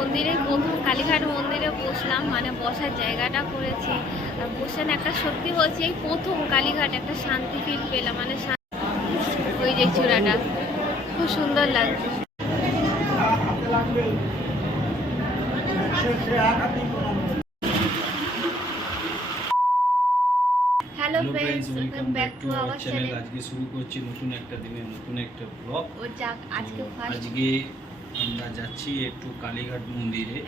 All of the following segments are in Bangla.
মন্দিরে প্রথম কালীঘাট মন্দিরে বসলাম, মানে বসার জায়গাটা করেছি আর বসে না একটা সত্যি বলছি এই প্রথম কালীঘাট একটা শান্তি ফিল পেলাম, মানে ওই যে চূড়াটা খুব সুন্দর লাগছে। Hello friends, welcome back to our channel. আজকে শুরু করছি নতুন একটা দিনে নতুন একটা ব্লগ। ও যাক, আজকে আজকে আমরা যাচ্ছি একটু কালীঘাট মন্দিরে,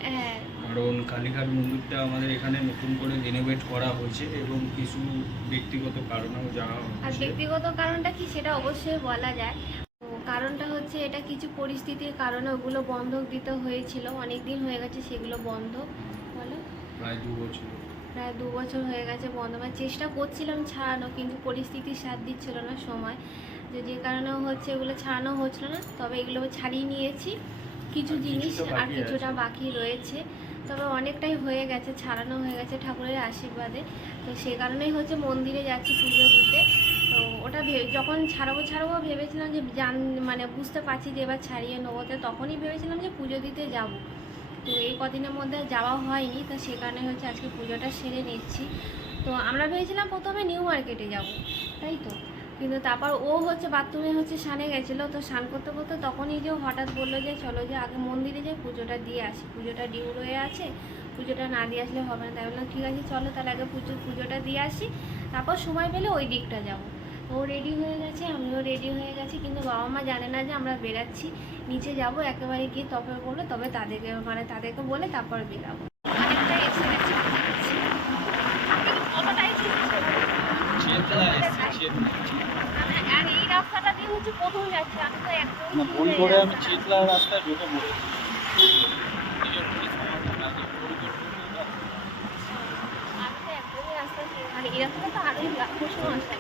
কারণ কালীঘাট মন্দিরটা আমাদের এখানে নতুন করে রিনোভেট করা হয়েছে এবং কিছু ব্যক্তিগত কারণেও যাওয়া হচ্ছে। আর ব্যক্তিগত কারণটা কি সেটা অবশ্যই বলা যায়। তো কারণটা হচ্ছে এটা কিছু পরিস্থিতির কারণে ওগুলো বন্ধক দিতে হয়েছিল, অনেক দিন হয়ে গেছে সেগুলো বন্ধ। বলো প্রায় 2 বছর, প্রায় 2 বছর হয়ে গেছে বন্ধ। মানে চেষ্টা করছিলাম ছাড়ানো, কিন্তু পরিস্থিতি সাথ দিচ্ছিল না সময়, যে কারণে হচ্ছে এগুলো ছাড়ানো হচ্ছিল না। তবে এগুলো ছাড়িয়ে নিয়েছি, কিছু জিনিস আর কিছুটা বাকি রয়েছে, তবে অনেকটাই হয়ে গেছে, ছাড়ানো হয়ে গেছে ঠাকুরের আশীর্বাদে। তো সে কারণেই হচ্ছে মন্দিরে যাচ্ছি পুজো দিতে। তো ওটা যখন ছাড়াবো ভেবেছিলাম যে মানে বুঝতে পারছি যে এবার ছাড়িয়ে নেবো, তো তখনই ভেবেছিলাম যে পুজো দিতে যাব। তো এই কদিনের মধ্যে যাওয়া হয়নি, তো সে কারণে হচ্ছে আজকে পুজোটা সেরে নিচ্ছি। তো আমরা ভেবেছিলাম প্রথমে নিউ মার্কেটে যাব, তাই তো, কিন্তু তারপর ও হচ্ছে বাথরুমে হচ্ছে স্নানে গেছিলো, তো স্নান করতে করতে তখনই যে হঠাৎ বললো যে চলো যে আগে মন্দিরে যাই পুজোটা দিয়ে আসি, পুজোটা ডিউ রয়ে আছে, পুজোটা না দিয়ে আসলে হবে না। তাই বললাম ঠিক আছে চলো তাহলে আগে পুজোটা দিয়ে আসি, তারপর সময় পেলে ওই দিকটা যাবো। ও রেডি হয়ে গেছে, আমিও রেডি হয়ে গেছি, কিন্তু বাবা মা জানে না যে আমরা বেরাচ্ছি, নিচে যাব একেবারে গিয়ে তবে বললো, তবে তাদেরকে বলে তারপর বেরাবো। আর এই রাস্তাটা দিয়ে হচ্ছে প্রথম যাচ্ছি, আমি তো একদম ফোন করে আমি চিতলা রাস্তায় ঢুকে পড়েছি। একদমই রাস্তা আর এই রাস্তাটা তো আরোই খুব সমস্যা।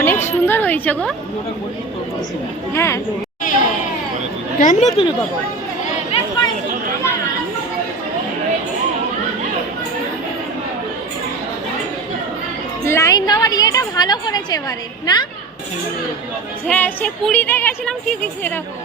অনেক সুন্দর হয়েছে গো। হ্যাঁ ক্যামেরা তুলে বাবা, লাইন দেওয়ার ইয়েটা ভালো করেছে এবারে না। হ্যাঁ সে পুরীতে গেছিলাম ঠিকই সেরকম।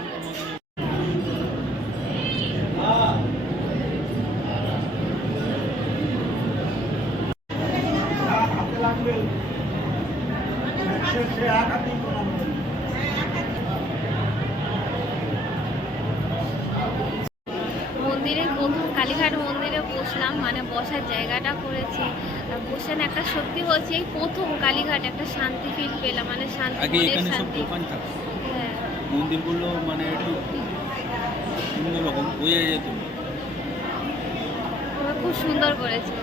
মন্দিরে প্রথম কালীঘাট মন্দিরে বসলাম, মানে বসার জায়গাটা করেছি আর বসে না একটা সত্যি বলছি এই প্রথম কালীঘাট একটা শান্তি ফিল পেলাম, মানে আগে এখানে সব দোকান থাকতো, মন্দিরগুলো মানে একটু অন্যরকম বোঝা যেত। খুব সুন্দর করেছে।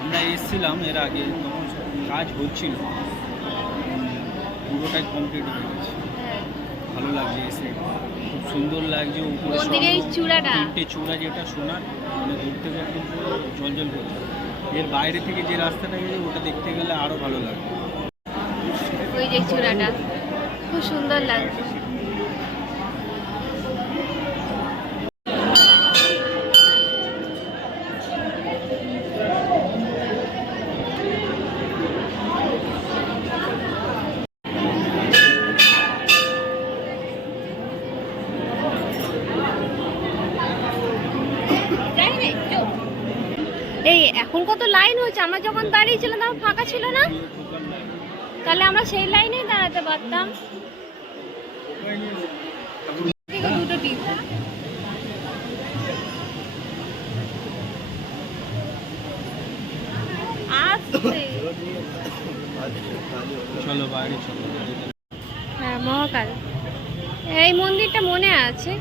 আমরা এসেছিলাম এর আগে, তখন কাজ হচ্ছিল, পুরোটাই কমপ্লিট হয়ে গেছে। ভালো লাগছে এসে, খুব সুন্দর লাগছে। উপরে মন্দিরের চূড়াটা, তিনটে চূড়া যেটা সোনার, মানে দূর থেকে একদম জল করছে। এর বাইরে থেকে যে রাস্তাটা গেছে ওটা দেখতে গেলে আরো ভালো লাগবে। ওই যে চূড়াটা খুব সুন্দর লাগছে। এই এখন কত লাইন হয়েছে, আমরা যখন দাঁড়িয়েছিলাম তখন ফাঁকা ছিল না, তাহলে আমরা সেই লাইনেই দাঁড়াতে পারতাম। দুটো টিপ চলো বাইরে চলো। হ্যাঁ মহাকাল, এই মন্দিরটা মনে আছে।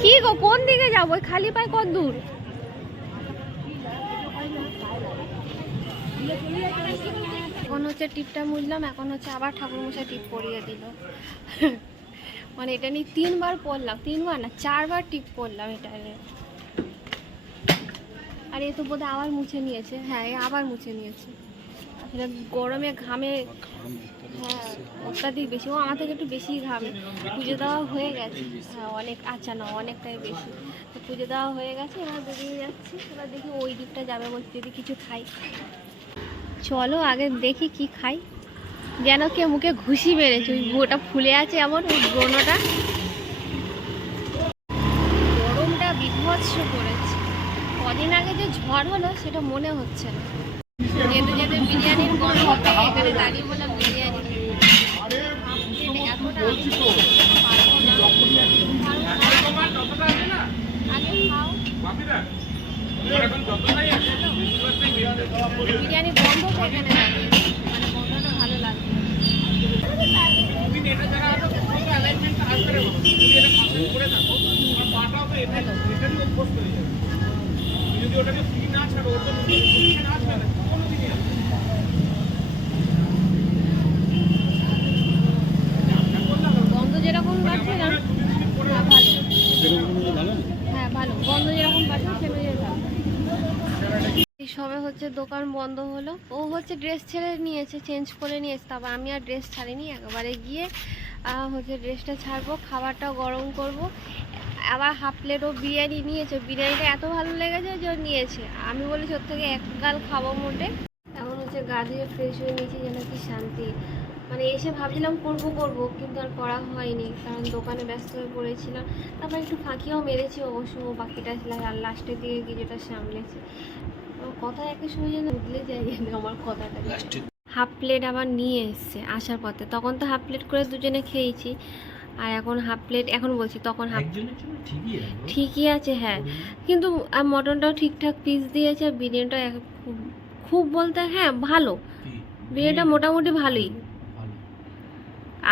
কি গো কোন দিকে যাবো, খালি পায়ে কত দূর? এখন হচ্ছে টিপটা মুছলাম, এখন হচ্ছে আবার ঠাকুরমশাই টিপ পরিয়ে দিল। মানে এটা নিয়ে 3 বার পরলাম, 3 বার না 4 বার টিপ পরলাম এটা। আর এ তো বোধহয় আবার মুছে নিয়েছে, হ্যাঁ আবার মুছে নিয়েছে। সেটা গরমে ঘামে, হ্যাঁ অত্যাধিক বেশি, ও আমার থেকে একটু বেশি ঘামে। পুজো দেওয়া হয়ে গেছে, হ্যাঁ অনেক, আচ্ছা না অনেকটাই বেশি। তো পুজো দেওয়া হয়ে গেছে, এবার বেরিয়ে যাচ্ছি। এবার দেখি ওই দিকটা যাবে বলছি, যদি কিছু খাই। চলো আগে দেখি কি খাই। যেন কে মুখে ঘুষি মেরেছে, ওই ওটা ফুলে আছে এমন, ওই ব্রণটা। গরমটা বিভৎস করেছে। কদিন আগে যে ঝড় হলো সেটা মনে হচ্ছে না। যেতে যেতে বিরিয়ানির গন্ধ পেয়ে এখানে দাঁড়িয়ে বললাম বিরিয়ানি এতটা আমি পারবো না। আগে খাও। বিরিয়ানি গন্ধ তো এখানে দাঁড়িয়ে, মানে গন্ধটা ভালো লাগবে। গন্ধ যেরকম পাচ্ছে না, হ্যাঁ ভালো, হ্যাঁ ভালো গন্ধ যেরকম পাচ্ছে সেভাবে ভালো। এই সবে হচ্ছে দোকান বন্ধ হলো। ও হচ্ছে ড্রেস ছেড়ে নিয়েছে, চেঞ্জ করে নিয়েছে, তবে আমি আর ড্রেস ছাড়িনি। একবারে গিয়ে হচ্ছে ড্রেসটা ছাড়বো, খাবারটাও গরম করব। আবার হাফ প্লেটও বিরিয়ানি নিয়েছে, বিরিয়ানিটা এত ভালো লেগেছে যে ও নিয়েছে। আমি বলেছি ওর থেকে এক গাল খাবো মোটে। এখন হচ্ছে গা ধুয়ে ফ্রেশ হয়ে নিয়েছি, যেন কি শান্তি। মানে এসে ভাবছিলাম করব কিন্তু আর করা হয়নি, কারণ দোকানে ব্যস্ত হয়ে পড়েছিলাম। তারপর একটু ফাঁকিও মেরেছি অবশ্য, বাকিটা আর লাস্টের দিকে কিছুটা সামলেছি। কথা একই সময় যেন বদলে যায়, যেন আমার কথাটা। হাফ প্লেট আবার নিয়ে এসছে আসার পথে, তখন তো হাফ প্লেট করে দুজনে খেয়েছি, আর এখন হাফ প্লেট, এখন বলছি তখন হাফ ঠিকই আছে, হ্যাঁ কিন্তু মটনটাও ঠিকঠাক পিস দিয়েছে, আর বিরিয়ানিটা খুব বলতে হ্যাঁ ভালো, বিরিয়ানিটা মোটামুটি ভালোই।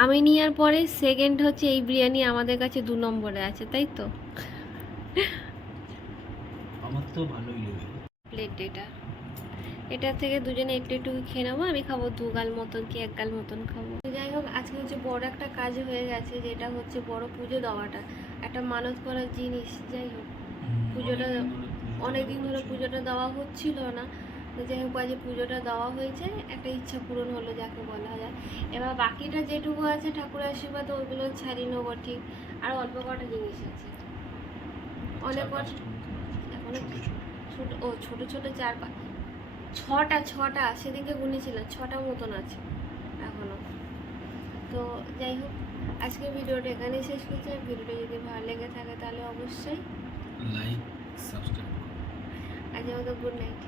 আমি নেওয়ার পরে সেকেন্ড হচ্ছে এই বিরিয়ানি আমাদের কাছে 2 নম্বরে আছে, তাই তো। আমার তো ভালোই লাগে প্লেট এটা থেকে দুজনে একটু একটু খেয়ে নেবো। আমি খাবো 2 গাল মতন কি 1 গাল মতন খাবো। যাই হোক, আজকে হচ্ছে বড় একটা কাজ হয়ে গেছে, যেটা হচ্ছে বড় পুজো দেওয়াটা, একটা মানত করার জিনিস। যাই হোক, পুজোটা অনেকদিন ধরে পুজোটা দেওয়া হচ্ছিল না, তো যাই হোক আজকে পুজোটা দেওয়া হয়েছে, একটা ইচ্ছা পূরণ হলো যাকে বলা যায়। এবার বাকিটা যেটুকু আছে ঠাকুরের আশীর্বাদ ওগুলো ছাড়িয়ে নেবো, ঠিক। আর অল্প কটা জিনিস আছে, অনেক কটা এখনো ছোট ছোট 6টা সেদিকে গুনেছিলাম, 6টা মতন আছে এখনো। তো যাই হোক, আজকে ভিডিওটা এখানেই শেষ করছি। ভিডিওটা যদি ভালো লেগে থাকে তাহলে অবশ্যই লাইক সাবস্ক্রাইব। আজকের মতো good night,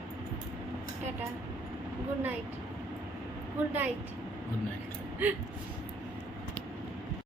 tata, good night. Good night.